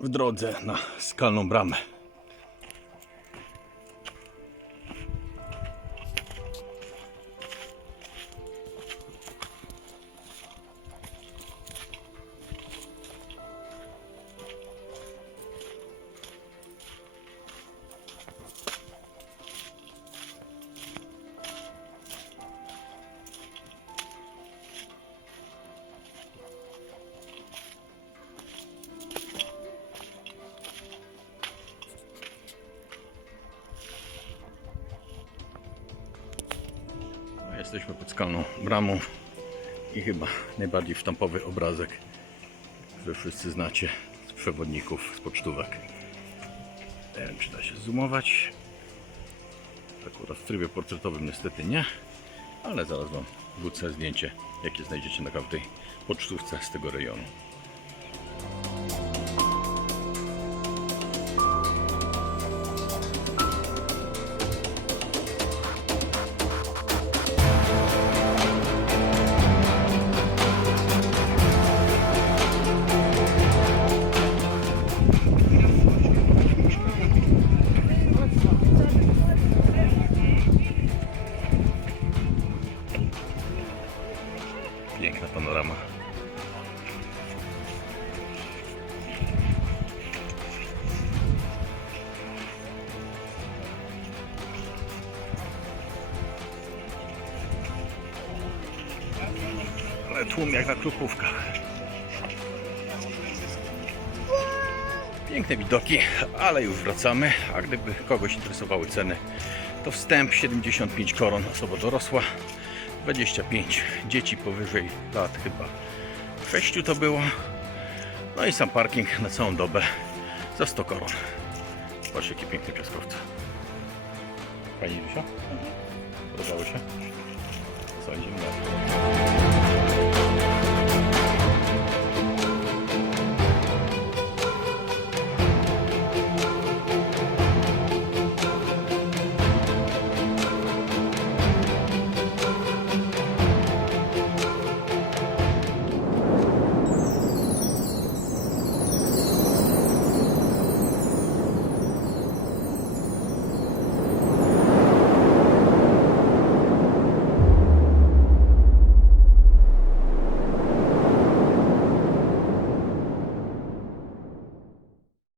w drodze na skalną bramę. Jesteśmy pod skalną bramą i chyba najbardziej sztampowy obrazek, że wszyscy znacie z przewodników, z pocztówek. Nie wiem, czy da się zoomować. Akurat w trybie portretowym niestety nie, ale zaraz Wam wrzucę zdjęcie, jakie znajdziecie na każdej pocztówce z tego rejonu. Piękna panorama. Ale tłum jak na krupówkach. Piękne widoki, ale już wracamy. A gdyby kogoś interesowały ceny, to wstęp 75 koron, osoba dorosła 25 dzieci powyżej lat chyba 6 to było. No i sam parking na całą dobę za 100 koron. Patrz jaki piękny piaskowca. Fajnie Lucia? Podobało się? Co idziemy dalej?